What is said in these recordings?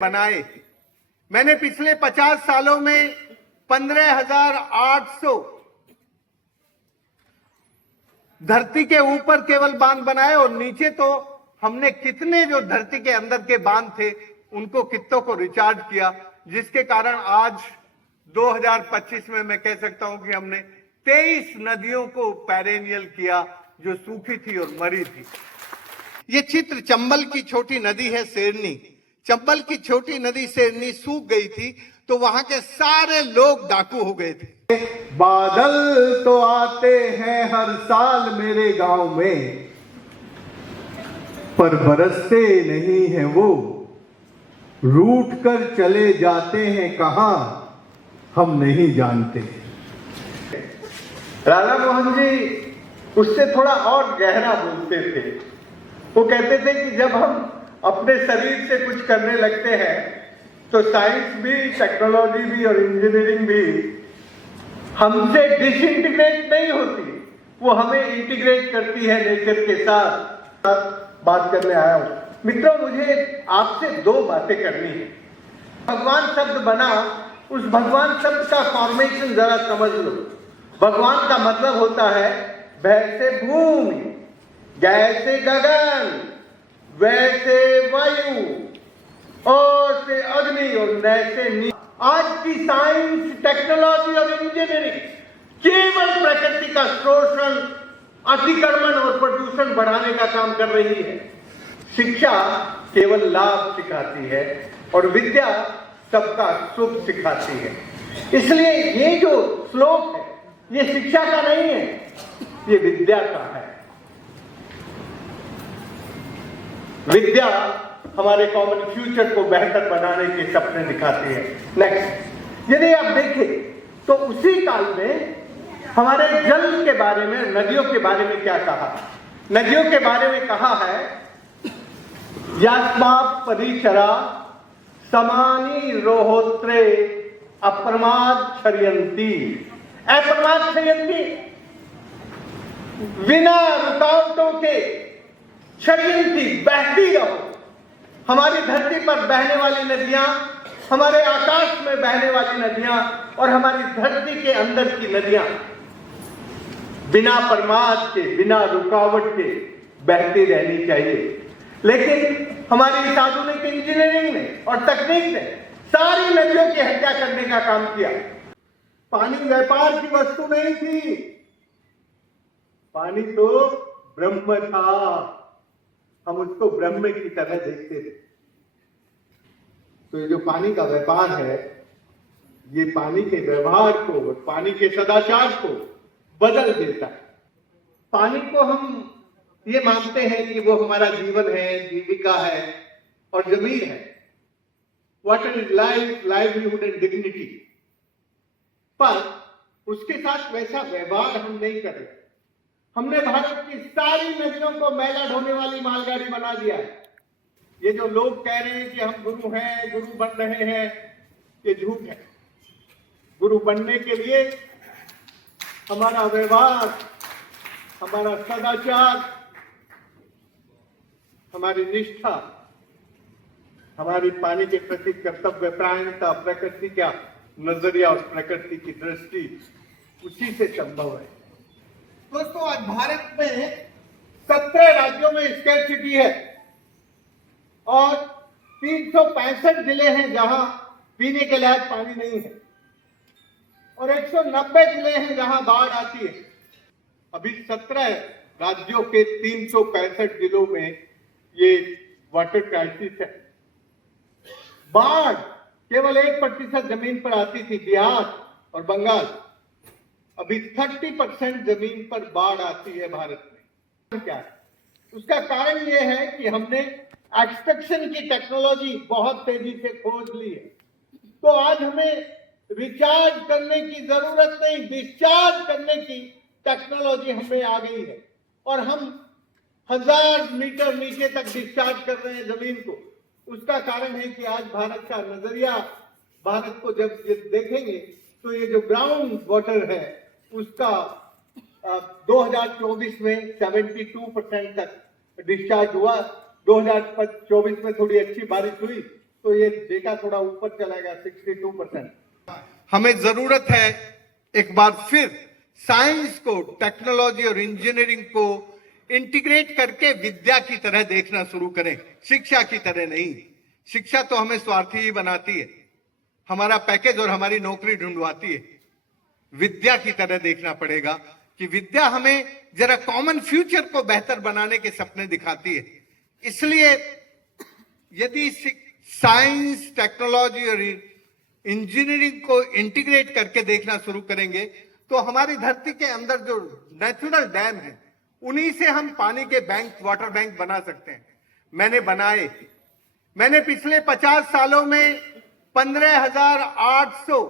बनाए थे। मैंने पिछले 50 सालों में 15,800 धरती के ऊपर केवल बांध बनाए और नीचे तो हमने कितने जो धरती के अंदर के बांध थे उनको कितों को रिचार्ज किया, जिसके कारण आज 2025 में मैं कह सकता हूं कि हमने 23 नदियों को पेरेनियल किया जो सूखी थी और मरी थी। ये चित्र चंबल की छोटी नदी है सेरनी। चंबल की छोटी नदी सेरनी सूख गई थी तो वहां के सारे लोग डाकू हो गए थे। बादल तो आते हैं हर साल मेरे गांव में, पर बरसते नहीं हैं वो, रूठ कर चले जाते हैं कहां हम नहीं जानते। राधा मोहन जी उससे थोड़ा और गहरा बोलते थे। वो कहते थे कि जब हम अपने शरीर से कुछ करने लगते हैं तो साइंस भी, टेक्नोलॉजी भी और इंजीनियरिंग भी हमसे डिसइंटीग्रेट नहीं होती, वो हमें इंटीग्रेट करती है नेचर के साथ। बात करने आया हूं मित्रों, मुझे आपसे दो बातें करनी है। भगवान शब्द बना, उस भगवान शब्द का फॉर्मेशन जरा समझ लो। भगवान का मतलब होता है वैसे भूमि, जैसे गगन, वैसे वायु, और से अग्नि और नैसे नील। आज की साइंस, टेक्नोलॉजी और इंजीनियरिंग केवल प्रकृति का शोषण, अतिक्रमण और प्रदूषण बढ़ाने का काम कर रही है। शिक्षा केवल लाभ सिखाती है और विद्या सबका सुख सिखाती है। इसलिए ये जो श्लोक है ये शिक्षा का नहीं है, ये विद्या का है। विद्या हमारे कॉमन फ्यूचर को बेहतर बनाने के सपने दिखाती है। नेक्स्ट, यदि आप देखें तो उसी काल में हमारे जल के बारे में, नदियों के बारे में क्या कहा? नदियों के बारे में कहा है यात्मा परिचरा समानी रोहोत्रे अप्रमाद छरयंती। अप्रमाद छरयंती, बिना रुकावटों के छरयंती, बहती रहो। हमारी धरती पर बहने वाली नदियां, हमारे आकाश में बहने वाली नदियां और हमारी धरती के अंदर की नदियां बिना प्रमाद के, बिना रुकावट के बहती रहनी चाहिए। लेकिन हमारी इस आधुनिक इंजीनियरिंग ने और तकनीक ने सारी नदियों की हत्या करने का काम किया। पानी व्यापार की वस्तु नहीं थी, पानी तो ब्रह्म था। हम उसको ब्रह्म की तरह देखते थे। तो ये जो पानी का व्यापार है, ये पानी के व्यवहार को, पानी के सदाचार को बदल देता है। पानी को हम ये मानते हैं कि वो हमारा जीवन है, जीविका है और जमीन है। Water is life, livelihood and dignity. पर उसके साथ वैसा व्यवहार हम नहीं कर रहे। हमने भारत की सारी नदियों को मैला ढोने वाली मालगाड़ी बना दिया है। ये जो लोग कह रहे हैं कि हम गुरु हैं, गुरु बन रहे हैं, ये झूठ है। गुरु बनने के लिए हमारा व्यवहार, हमारा सदाचार, हमारी निष्ठा, हमारी पानी के प्रति कर्तव्य परायणता, प्रकृति का नजरिया और प्रकृति की दृष्टि, उसी से संभव है। दोस्तों, आज भारत में 17 राज्यों में स्कैर्सिटी है और 365 जिले हैं जहां पीने के लायक पानी नहीं है और 190 जिले हैं जहां बाढ़ आती है। अभी 17 राज्यों के 365 जिलों में ये वाटर क्राइसिस है। बाढ़ केवल 1% जमीन पर आती थी, बिहार और बंगाल। अभी 30% जमीन पर बाढ़ आती है भारत में। क्या है उसका कारण? यह है कि हमने एक्सट्रैक्शन की टेक्नोलॉजी बहुत तेजी से खोज ली है। तो आज हमें रिचार्ज करने की जरूरत नहीं, डिस्चार्ज करने की टेक्नोलॉजी हमें आ गई है और हम 1000 मीटर नीचे तक डिस्चार्ज कर रहे हैं जमीन को। उसका कारण है कि आज भारत का नजरिया, भारत को जब देखेंगे तो ये जो ग्राउंड वाटर है उसका 2024 में 72% तक डिस्चार्ज हुआ। 2024 में थोड़ी अच्छी बारिश हुई तो ये डेटा थोड़ा ऊपर चलेगा 62%। हमें जरूरत है एक बार फिर साइंस को, टेक्नोलॉजी और इंजीनियरिंग को इंटीग्रेट करके विद्या की तरह देखना शुरू करें, शिक्षा की तरह नहीं। शिक्षा तो हमें स्वार्थी ही बनाती है, हमारा पैकेज और हमारी नौकरी ढूंढवाती है। विद्या की तरह देखना पड़ेगा कि विद्या हमें जरा कॉमन फ्यूचर को बेहतर बनाने के सपने दिखाती है। इसलिए यदि साइंस, टेक्नोलॉजी और इंजीनियरिंग को इंटीग्रेट करके देखना शुरू करेंगे तो हमारी धरती के अंदर जो नेचुरल डैम है उन्हीं से हम पानी के बैंक, वाटर बैंक बना सकते हैं। मैंने बनाए, मैंने पिछले 50 सालों में 15,800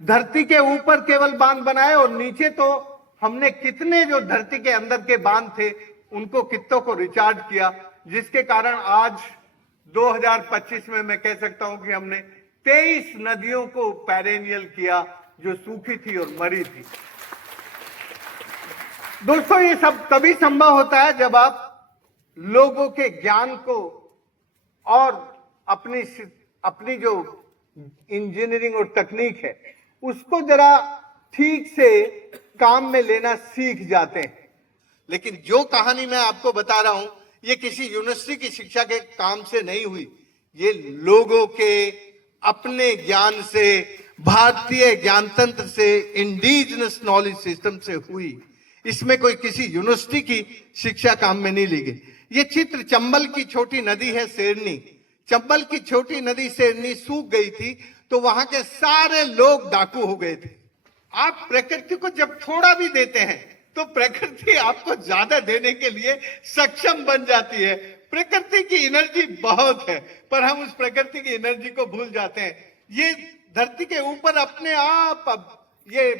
धरती के ऊपर केवल बांध बनाए और नीचे तो हमने कितने जो धरती के अंदर के बांध थे उनको कितों को रिचार्ज किया, जिसके कारण आज 2025 में मैं कह सकता हूं कि हमने 23 नदियों को पेरेनियल किया जो सूखी थी और मरी थी। दोस्तों, ये सब तभी संभव होता है जब आप लोगों के ज्ञान को और अपनी जो इंजीनियरिंग और तकनीक है उसको जरा ठीक से काम में लेना सीख जाते हैं। लेकिन जो कहानी मैं आपको बता रहा हूं ये किसी यूनिवर्सिटी की शिक्षा के काम से नहीं हुई, ये लोगों के अपने ज्ञान से, भारतीय ज्ञान तंत्र से, इंडिजिनस नॉलेज सिस्टम से हुई। इसमें कोई किसी यूनिवर्सिटी की शिक्षा काम में नहीं ली गई। ये चित्र चंबल की छोटी नदी है सेरनी। चंबल की छोटी नदी सेरनी सूख गई थी तो वहां के सारे लोग डाकू हो गए थे। आप प्रकृति को जब थोड़ा भी देते हैं तो प्रकृति आपको ज्यादा देने के लिए सक्षम बन जाती है। प्रकृति की एनर्जी बहुत है पर हम उस प्रकृति की एनर्जी को भूल जाते हैं। ये धरती के ऊपर अपने आप अब ये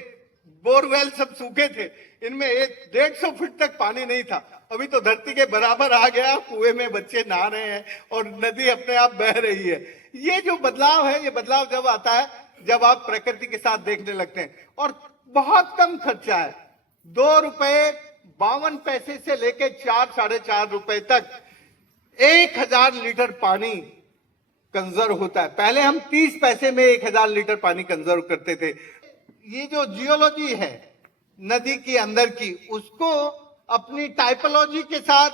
बोरवेल सब सूखे थे, इनमें 150 फीट तक पानी नहीं था, अभी तो धरती के बराबर आ गया, कुएं में बच्चे नहा रहे हैं और नदी अपने आप बह रही है। ये जो बदलाव है, ये बदलाव जब आता है जब आप प्रकृति के साथ देखने लगते हैं। और बहुत कम खर्चा है, 2 रुपए 52 पैसे से लेके 4, 4.5 रुपए तक 1000 लीटर पानी कंजर्व होता है। पहले हम 30 पैसे में 1000 लीटर पानी कंजर्व करते थे। ये जो जियोलॉजी है नदी के अंदर की, उसको अपनी टाइपोलॉजी के साथ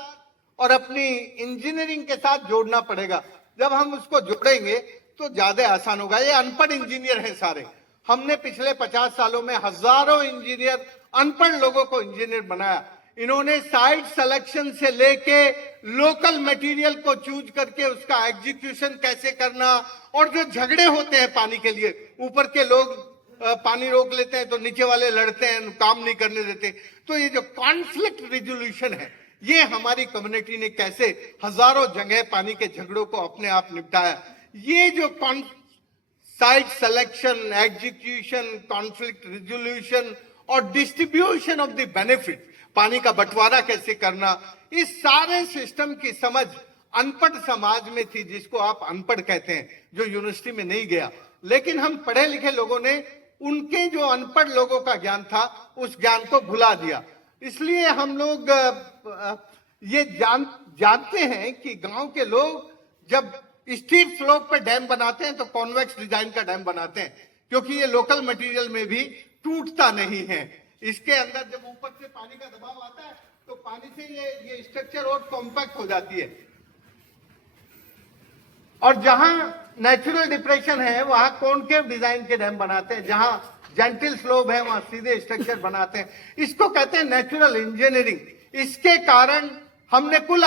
और अपनी इंजीनियरिंग के साथ जोड़ना पड़ेगा। जब हम उसको जोड़ेंगे तो ज्यादा आसान होगा। ये अनपढ़ इंजीनियर हैं सारे। हमने पिछले 50 सालों में हजारों इंजीनियर, अनपढ़ लोगों को इंजीनियर बनाया। इन्होंने साइट सिलेक्शन से लेके लोकल मटेरियल को चूज करके उसका एग्जीक्यूशन कैसे करना, और जो झगड़े होते हैं पानी के लिए, ऊपर के लोग पानी रोक लेते हैं तो नीचे वाले लड़ते हैं, काम नहीं करने देते। तो ये जो कॉन्फ्लिक्ट रिजोल्यूशन है, ये हमारी कम्युनिटी ने कैसे हजारों जगह पानी के झगड़ों को अपने आप निपटाया। ये जो site selection, execution, conflict resolution और डिस्ट्रीब्यूशन ऑफ द बेनिफिट, पानी का बंटवारा कैसे करना, इस सारे सिस्टम की समझ अनपढ़ समाज में थी, जिसको आप अनपढ़ कहते हैं, जो यूनिवर्सिटी में नहीं गया। लेकिन हम पढ़े लिखे लोगों ने उनके जो अनपढ़ लोगों का ज्ञान था उस ज्ञान को भुला दिया। इसलिए हम लोग ये जानते हैं कि गांव के लोग जब स्टीप स्लोप पे डैम बनाते हैं तो कॉन्वेक्स डिजाइन का डैम बनाते हैं, क्योंकि ये लोकल मटेरियल में भी टूटता नहीं है। इसके अंदर जब ऊपर से पानी का दबाव आता है तो पानी से ये स्ट्रक्चर और कॉम्पैक्ट हो जाती है। और जहां नेचुरल डिप्रेशन है वहां कॉनकेव डिजाइन के डैम बनाते हैं, जहां जेंटल स्लोप है वहां सीधे स्ट्रक्चर बनाते हैं। इसको कहते हैं नेचुरल इंजीनियरिंग। इसके कारण हमने कुल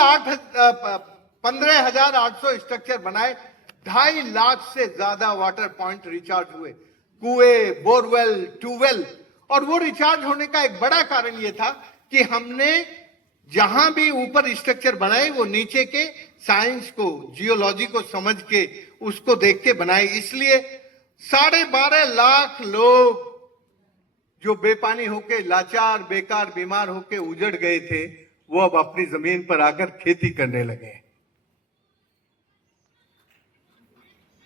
15,800 स्ट्रक्चर बनाए, 2.5 लाख से ज्यादा वाटर पॉइंट रिचार्ज हुए, कुएं, बोरवेल, ट्यूबवेल। और वो रिचार्ज होने का एक बड़ा कारण ये था कि हमने जहां भी ऊपर स्ट्रक्चर बनाए वो नीचे के साइंस को, जियोलॉजी को समझ के उसको देख के बनाए। इसलिए 12.5 लाख लोग जो बेपानी होके, लाचार, बेकार, बीमार होके उजड़ गए थे, वो अब अपनी जमीन पर आकर खेती करने लगे।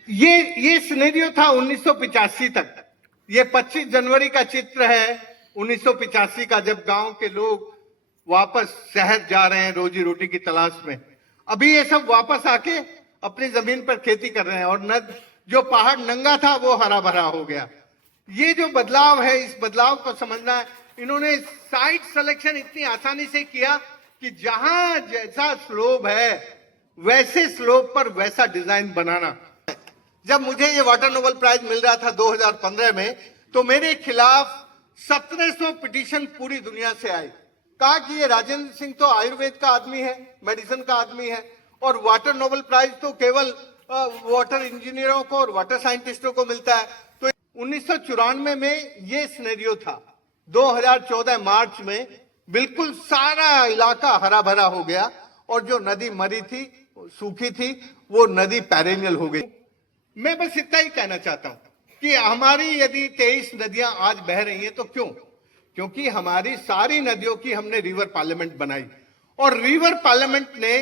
ये सिनेरियो था 1985 तक। ये 25 जनवरी का चित्र है 1985 का, जब गांव के लोग वापस शहर जा रहे हैं रोजी रोटी की तलाश में। अभी ये सब वापस आके अपनी जमीन पर खेती कर रहे हैं और जो पहाड़ नंगा था वो हरा भरा हो गया। ये जो बदलाव है, इस बदलाव को समझना है। इन्होंने साइट सिलेक्शन इतनी आसानी से किया कि जहां जैसा स्लोप है वैसे स्लोप पर वैसा डिजाइन बनाना। जब मुझे ये वाटर नोबेल प्राइज मिल रहा था 2015 में, तो मेरे खिलाफ 1700 पिटीशन पूरी दुनिया से आए। कहा कि ये राजेंद्र सिंह तो आयुर्वेद का आदमी है, मेडिसिन का आदमी है, और वाटर नोबेल प्राइज तो केवल वाटर इंजीनियरों को और वाटर साइंटिस्टों को मिलता है। तो 1994 में ये सिनेरियो था। 2014 मार्च में बिल्कुल सारा इलाका हरा भरा हो गया और जो नदी मरी थी, सूखी थी, वो नदी पेरेनियल हो गई। मैं बस इतना ही कहना चाहता हूं कि हमारी यदि 23 नदियां आज बह रही हैं तो क्यों? क्योंकि हमारी सारी नदियों की हमने रिवर पार्लियामेंट बनाई और रिवर पार्लियामेंट ने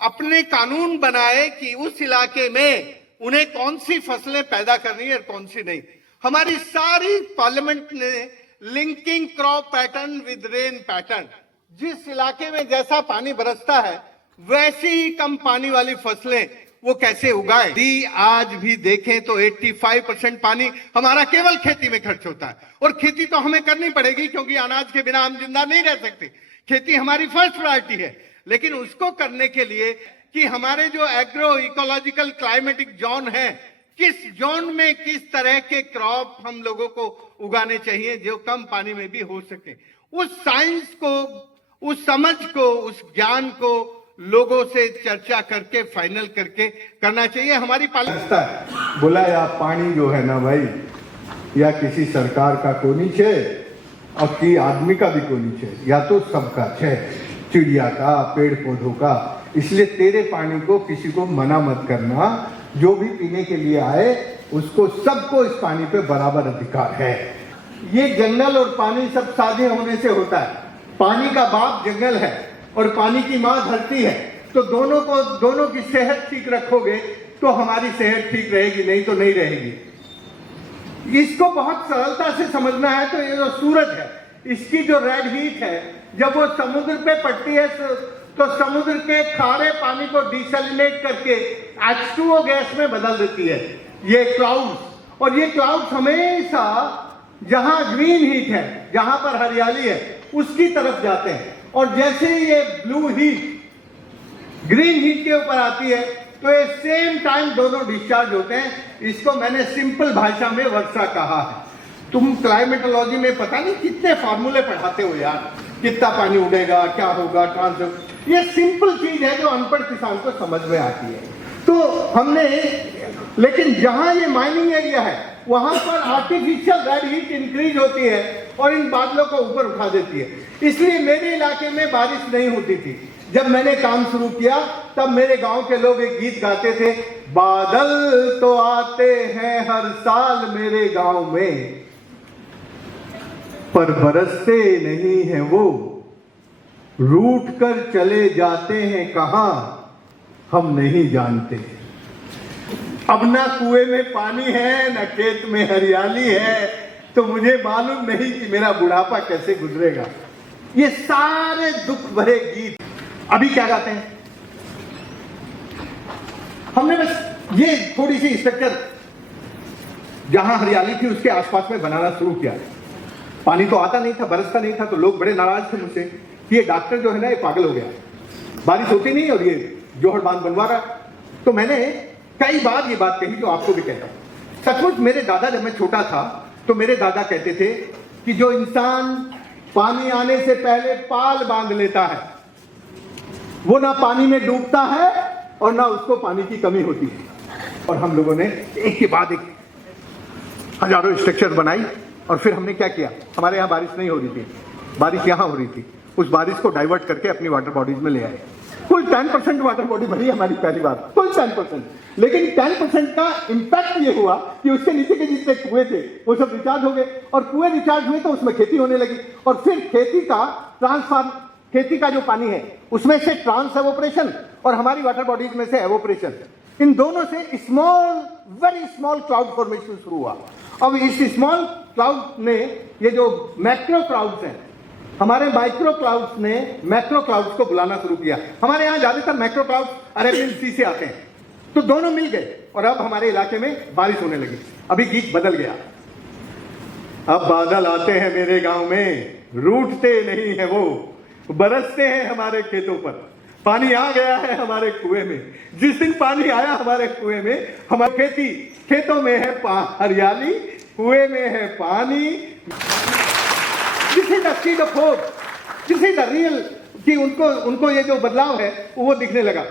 अपने कानून बनाए कि उस इलाके में उन्हें कौन सी फसलें पैदा करनी है और कौन सी नहीं। हमारी सारी पार्लियामेंट ने linking crop pattern with rain pattern, जिस इलाके में जैसा पानी बरसता है वैसी ही कम पानी वाली फसलें वो कैसे उगाए। यदि आज भी देखें तो 85% पानी हमारा केवल खेती में खर्च होता है, और खेती तो हमें करनी पड़ेगी क्योंकि अनाज के बिना हम जिंदा नहीं रह सकते। खेती हमारी फर्स्ट प्रायोरिटी है, लेकिन उसको करने के लिए कि हमारे जो एग्रो इकोलॉजिकल क्लाइमेटिक जोन है, किस जोन में किस तरह के क्रॉप हम लोगों को उगाने चाहिए जो कम पानी में भी हो सके, उस साइंस को, उस समझ को, उस ज्ञान को लोगों से चर्चा करके फाइनल करके करना चाहिए। हमारी पालिका बोला या पानी जो है ना भाई, या किसी सरकार का कोनी छे और की आदमी का भी कोनी छे, या तो सबका छे, चिड़िया का, पेड़ पौधों का। इसलिए तेरे पानी को किसी को मना मत करना। जो भी पीने के लिए आए उसको, सबको इस पानी पे बराबर अधिकार है। ये जंगल और पानी सब साझे होने से होता है। पानी का बाप जंगल है और पानी की माँ धरती है। तो दोनों की सेहत ठीक रखोगे तो हमारी सेहत ठीक रहेगी, नहीं तो नहीं रहेगी। इसको बहुत सरलता से समझना है। तो ये जो सूरज है, इसकी जो रेड हीट है, जब वो समुद्र पे पड़ती है तो समुद्र के खारे पानी को डिसैलिनेट करके H2O गैस में बदल देती है ये क्लाउड्स। और ये क्लाउड्स हमेशा जहां ग्रीन हीट है, जहां पर हरियाली है, उसकी तरफ जाते हैं। और जैसे ये ब्लू हीट ग्रीन हीट के ऊपर आती है तो ये सेम टाइम दोनों डिस्चार्ज होते हैं। इसको मैंने सिंपल भाषा में वर्षा कहा है। तुम क्लाइमेटोलॉजी में पता नहीं कितने फार्मूले पढ़ाते हो यार, कितना पानी उड़ेगा, क्या होगा, ट्रांसफर। ये सिंपल चीज है जो अनपढ़ किसान को समझ में आती है। तो हमने, लेकिन जहां ये माइनिंग एरिया है वहां पर आर्टिफिशियल रेड हीट इंक्रीज होती है और इन बादलों को ऊपर उठा देती है। इसलिए मेरे इलाके में बारिश नहीं होती थी। जब मैंने काम शुरू किया तब मेरे गांव के लोग एक गीत गाते थे, बादल तो आते हैं हर साल मेरे गांव में, पर बरसते नहीं हैं वो, रूठ कर चले जाते हैं कहां हम नहीं जानते। अब ना कुएं में पानी है, ना खेत में हरियाली है, तो मुझे मालूम नहीं कि मेरा बुढ़ापा कैसे गुजरेगा। ये सारे दुख भरे गीत अभी क्या गाते हैं? हमने बस ये थोड़ी सी स्ट्रक्चर जहां हरियाली थी उसके आसपास में बनाना शुरू किया। पानी तो आता नहीं था, बरसता नहीं था, तो लोग बड़े नाराज थे मुझसे कि ये डॉक्टर जो है ना ये पागल हो गया, बारिश होती नहीं और ये जोहर बांध बनवा रहा। तो मैंने कई बार ये बात कही जो आपको भी कहता हूं। सचमुच मेरे दादा, जब मैं छोटा था तो मेरे दादा कहते थे कि जो इंसान पानी आने से पहले पाल बांध लेता है वो ना पानी में डूबता है और ना उसको पानी की कमी होती है। और हम लोगों ने एक के बाद एक हजारों स्ट्रक्चर बनाई और फिर हमने क्या किया, हमारे यहाँ बारिश नहीं हो रही थी, बारिश यहाँ हो रही थी, उस बारिश को डाइवर्ट करके अपनी वाटर बॉडीज में ले आए। कुल 10% वाटर बॉडी भरी हमारी पहली बार, कुल 10%। लेकिन 10% का इम्पैक्ट ये हुआ कि उसके नीचे के जितने कुएं थे वो सब रिचार्ज हो गए, और कुएं रिचार्ज हुए तो उसमें खेती होने लगी। और फिर खेती का जो पानी है उसमें से ट्रांस एवोपरेशन और हमारी वाटर बॉडीज में से एवोपरेशन, इन दोनों से small, very small cloud formation शुरू हुआ। अब इस स्मॉल क्लाउड ने, ये जो मैक्रो क्लाउड्स हैं, हमारे माइक्रो क्लाउड्स ने मैक्रो क्लाउड्स को बुलाना शुरू किया। हमारे यहाँ ज्यादातर मैक्रो क्लाउड्स अरेबियन सी से आते हैं, तो दोनों मिल गए और अब हमारे इलाके में बारिश होने लगी। अभी गीत बदल गया, अब बादल आते हैं मेरे गांव में, रूठते नहीं है वो, बरसते हैं हमारे खेतों पर। पानी आ गया है हमारे कुएं में। जिस दिन पानी आया हमारे कुएं में, हमारी खेतों में है हरियाली, कुएं में है पानी। This is the seed of hope, this is the real, कि उनको ये जो बदलाव है वो दिखने लगा।